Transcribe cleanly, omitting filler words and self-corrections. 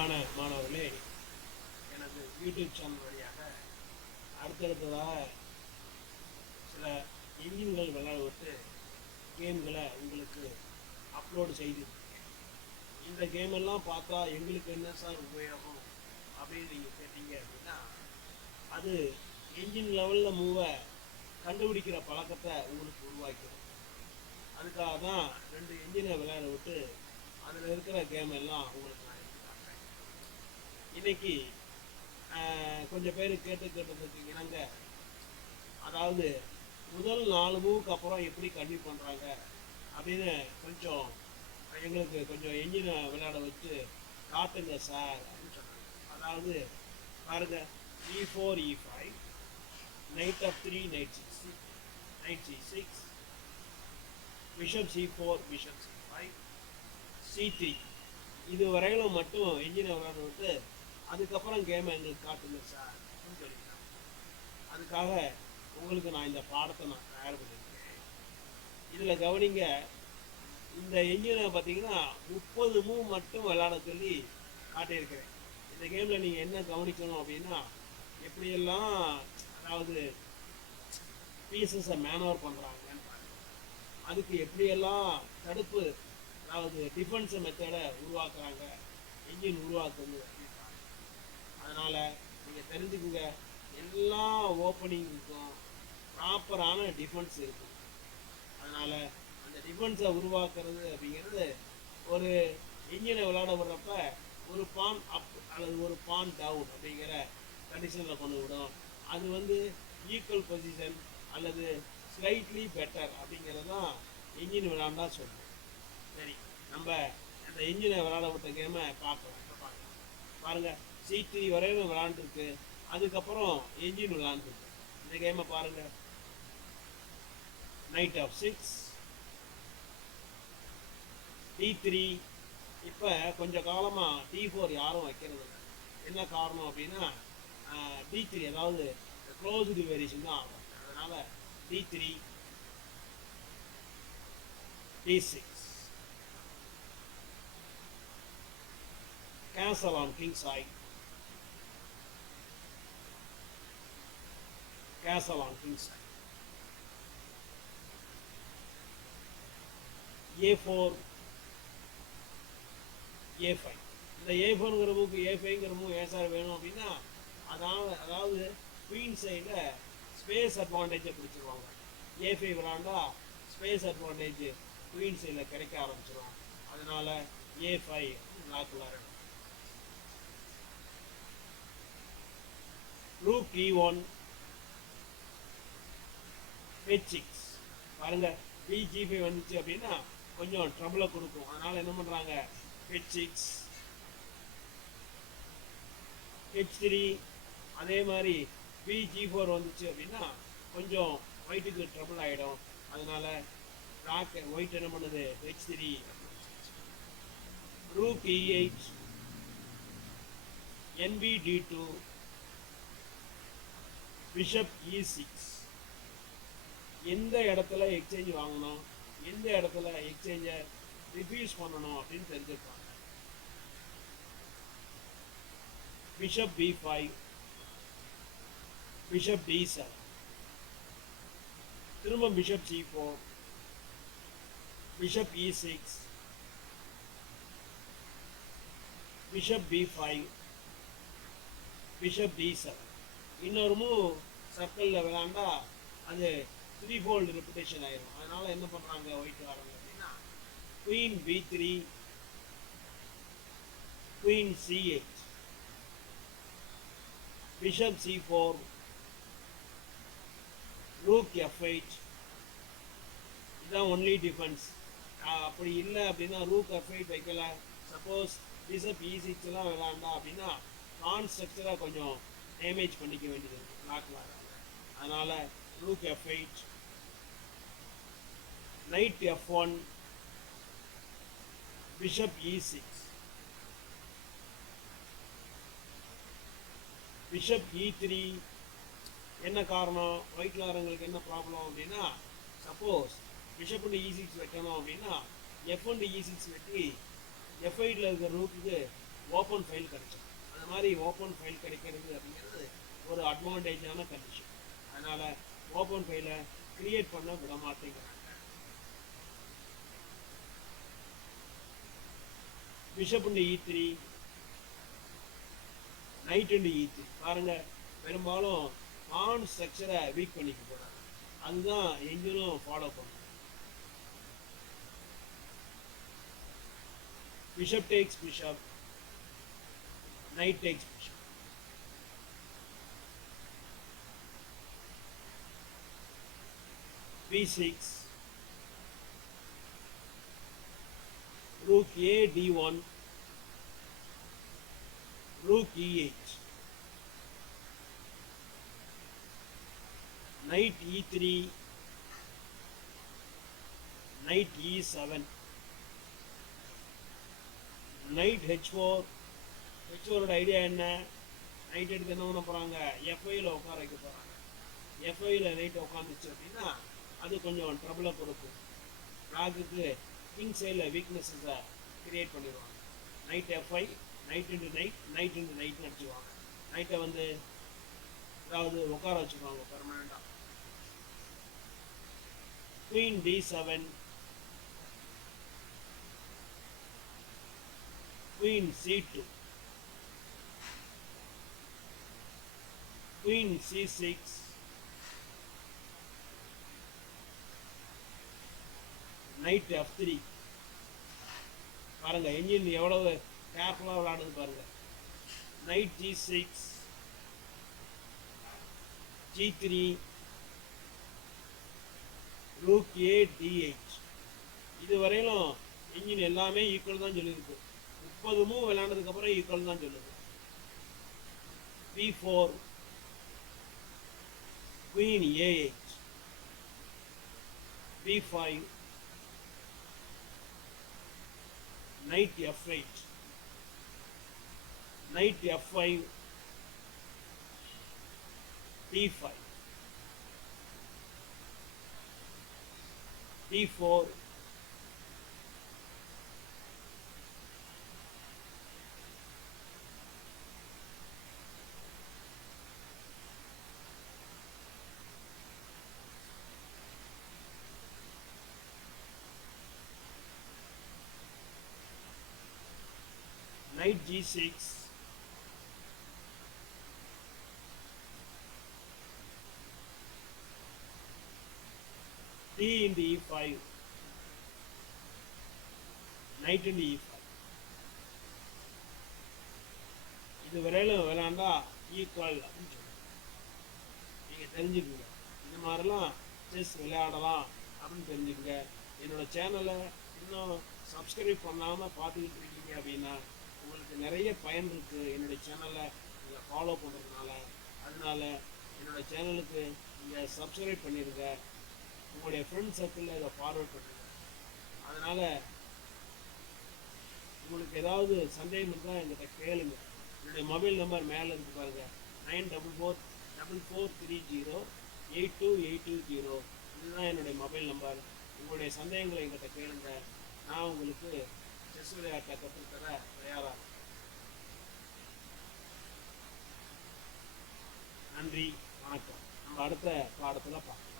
அன்பான மாணவர்களே, எனது யூடியூப் சேனல் வழியாக அடுத்தடுத்ததாக சில என்ஜின்கள் விளையாட கேம்களை உங்களுக்கு அப்லோடு செய்திருக்கேன். இந்த கேம் எல்லாம் பார்த்தா எங்களுக்கு என்ன சார் உபயோகம் அப்படின்னு நீங்கள் கேட்டீங்க அப்படின்னா, அது என்ஜின் லெவலில் மூவை கண்டுபிடிக்கிற பழக்கத்தை உங்களுக்கு உருவாக்கிடும். அதுக்காக தான் 2 என்ஜினை விளையாட விட்டு அதில் இருக்கிற கேம் எல்லாம் உங்களுக்கு நான் எடுத்து காட்டுறேன். இன்னைக்கு கொஞ்சம் பேர் கேட்டதுக்கு இணங்க, அதாவது முதல் 4 மூவுக்கு அப்புறம் எப்படி கன்டினியூ பண்ணுறாங்க அப்படின்னு கொஞ்சம் எங்களுக்கு கொஞ்சம் என்ஜினை விளையாட வச்சு காட்டுங்க சார் அப்படின்னு சொன்னாங்க. அதாவது பாருங்க, E4 E5, knight f3 knight C6, bishop C4 bishop C5 C3, இது வரையிலும் மட்டும் என்ஜினை விளையாட விட்டு அதுக்கப்புறம் கேமை எங்களுக்கு காட்டுங்க சார் அப்படின்னு சொல்லியிருக்காங்க. அதுக்காக உங்களுக்கு நான் இந்த பாடத்தை நான் தயார் பண்ணியிருக்கேன். இதில் கவனிங்க, இந்த என்ஜினை பார்த்தீங்கன்னா 30 மூவ் மட்டும் விளையாட சொல்லி காட்டியிருக்கிறேன். இந்த கேமில் நீங்கள் என்ன கவனிக்கணும் அப்படின்னா, எப்படியெல்லாம் அதாவது பீசஸை மேனவர் பண்ணுறாங்கன்னு பாருங்க. அதுக்கு எப்படியெல்லாம் தடுப்பு அதாவது டிஃபென்ஸ் மெத்தடை உருவாக்குறாங்க, என்ஜின் உருவாக்குறது அப்படின்னு பாருங்க. அதனால் நீங்கள் தெரிஞ்சுக்குங்க, எல்லா ஓப்பனிங்க்கும் ப்ராப்பரான டிஃபென்ஸ் இருக்கும். அதனால் அந்த டிஃபென்ஸை உருவாக்குறது அப்படிங்கிறது ஒரு என்ஜினை விளையாட விடுறப்ப ஒரு பான் அப் அல்லது ஒரு பான் டவுன் அப்படிங்கிற கண்டிஷனில் கொண்டு விடும். அது ஈக்குவல் பொசிஷன் அல்லது ஸ்லைட்லி பெட்டர் அப்படிங்கிறது தான் என்ஜின் விளையாண்டா சொல்லுவோம். சரி, நம்ம அந்த என்ஜினை விளையாட விட்ட கேமை பார்க்கலாம். பாருங்கள், C3 வரையும் விளையாண்டுருக்கு, அதுக்கப்புறம் என்ஜின் விளையாண்டுருக்கு. இந்த கேமை பாருங்கள், knight f6 D3. இப்போ கொஞ்சம் காலமாக D4 யாரும் வைக்கிறது இல்லை. என்ன காரணம் அப்படின்னா, D3 அதாவது க்ளோஸ்டு வேரியேஷன் தான் ஆகும். அதனால் D3 D6, castle on king side, castle on king side, A4 A5. இந்த A4ங்கிற மூக்கு A5ங்கிற மூவ் ஏன் சார் வேணும் அப்படின்னா, அதாவது குயின் சைடில் ஸ்பேஸ் அட்வான்டேஜை பிடிச்சிருவாங்க. A5 விளாண்டா ஸ்பேஸ் அட்வான்டேஜ் குயின் சைடில் கிடைக்க ஆரம்பிச்சிடும். அதனால A5 black விளாடணும். Rook E1 H6. பாருங்க, G5 வந்துச்சு அப்படின்னா கொஞ்சம் ட்ரபிளை கொடுக்கும். அதனால என்ன பண்ணுறாங்க, H6 H3. அதே மாதிரி G4 வந்துச்சு அப்படின்னா கொஞ்சம் ஒயிட்டுக்கு ட்ரபிள் ஆகிடும். அதனால பிளாக் ஒயிட் என்ன பண்ணுது, H3. Rook E8 NBD2 bishop E6. எந்த இடத்துல எக்ஸ்சேஞ்ச் வாங்கணும், எந்த இடத்துல எக்ஸ்சேஞ்சை ரிஃப்யூஸ் பண்ணணும் அப்படின்னு தெரிஞ்சிருப்பாங்க. பிஷப் B5 பிஷப் D7, திரும்ப bishop C4 bishop E6 bishop B5 bishop D7. இன்னொரு மூவ் சர்க்கிளில் விளையாண்டா அது 3-fold ரெப்புடேஷன் ஆயிடும். அதனால என்ன பண்ணுறாங்க ஒயிட் ஆடுறாங்க அப்படின்னா, queen B3 queen C8 bishop C4 rook F8. இதுதான் ஒன்லி டிஃபென்ஸ். அப்படி இல்லை அப்படின்னா ரூக் F8 வைக்கல, சப்போஸ் பிஷப் E6 எல்லாம் விளையாண்டா அப்படின்னா கான்ஸ்ட்ரக்சரை கொஞ்சம் டேமேஜ் பண்ணிக்க வேண்டியது இருக்குது பிளாக் விளையாடுறாங்க. அதனால் rook F8, knight F1 bishop E6 bishop E3. என்ன காரணம், ஒயிட் விளையாடுறவங்களுக்கு என்ன ப்ராப்ளம் அப்படின்னா, சப்போஸ் பிஷப் E6 வைக்கணும் அப்படின்னா F1 E6 வெட்டி F8ல் இருக்கிற ரூக்குக்கு ஓப்பன் ஃபைல் கிடைச்சிடும். அது மாதிரி ஓப்பன் ஃபைல் கிடைக்கிறது அப்படிங்கிறது ஒரு அட்வான்டேஜான கண்டிஷன். அதனால் ஓப்பன் ஃபைலை கிரியேட் பண்ண விட மாட்டேங்கிறாங்க. Bishop into E3, night into E3. பாருங்க, பெரும்பாலும் ஆன் ஸ்ட்ரக்சரை வீக் பண்ணிக்க போறாங்க. அதுதான் எங்கிலும் ஃபாலோ பண்ணும். Bishop takes bishop, knight takes bishop. B6, rook A D1, rook E8, knight E3, knight E7, knight H4. H4 idea என்ன? நைட் எடுத்து என்ன பண்ண போகிறாங்க? F5ல உட்கார வைக்க போகிறாங்க. F5ல நைட் உட்காந்துச்சு அப்படின்னா அது கொஞ்சம் ட்ரபிளை கொடுக்கும். பிளாக்குக்கு கிங் சைடில் வீக்னஸஸை கிரியேட் பண்ணிடுவாங்க. Knight F5, knight into knight, knight into நைட்னு அடிச்சுவாங்க. நைட்டை வந்து அதாவது உட்கார வச்சுக்குவாங்க பெர்மனண்டாக. Queen D7, Queen C2, Queen C6, Knight F3. பாருங்க என்ஜின் எவ்வளவு கேர்ஃபுல்லாக விளையாடுது பாருங்க. Knight G6, G3, Rook A D8. இதுவரையிலும் என்ஜின் எல்லாமே ஈக்குவல் தான் சொல்லியிருக்கு. 30 மூவ் விளையாண்டதுக்கு அப்புறம் ஈக்குவல் தான் சொல்லுது. B4, Queen A8, B5, Knight F8, Knight F5, D5, D4, Knight G6, D into E5, Knight into E5. இது வரையிலும் விளையாண்டா ஈக்குவல் அப்படின்னு சொல்லுவாங்க. நீங்கள் தெரிஞ்சுக்குங்க, இந்த மாதிரிலாம் செஸ் விளையாடலாம் அப்படின்னு தெரிஞ்சுக்கங்க. என்னோட சேனலை இன்னும் சப்ஸ்கிரைப் பண்ணாமல் பார்த்துக்கிட்டு இருக்கீங்க அப்படின்னா உங்களுக்கு நிறைய பயன் இருக்குது என்னுடைய சேனலை நீங்கள் ஃபாலோ பண்ணுறதுனால. அதனால என்னோடய சேனலுக்கு நீங்கள் சப்ஸ்கிரைப் பண்ணிடுங்க. உங்களுடைய ஃப்ரெண்ட் சர்க்கிளில் இதை ஃபார்வர்ட் பண்ணுங்க. அதனால் உங்களுக்கு ஏதாவது சந்தேகம் இருந்தால் என்கிட்ட கேளுங்க. என்னுடைய மொபைல் நம்பர் மேலே இருக்கு பாருங்க, 9444308280. இதுதான் என்னுடைய மொபைல் நம்பர். உங்களுடைய சந்தேகங்களை என்கிட்ட கேளுங்க. நான் உங்களுக்கு செஸ் விளையாட்டை கற்றுத்தர தயாராக. நன்றி, வணக்கம். நம்ம அடுத்த பாடத்தில் பார்க்கலாம்.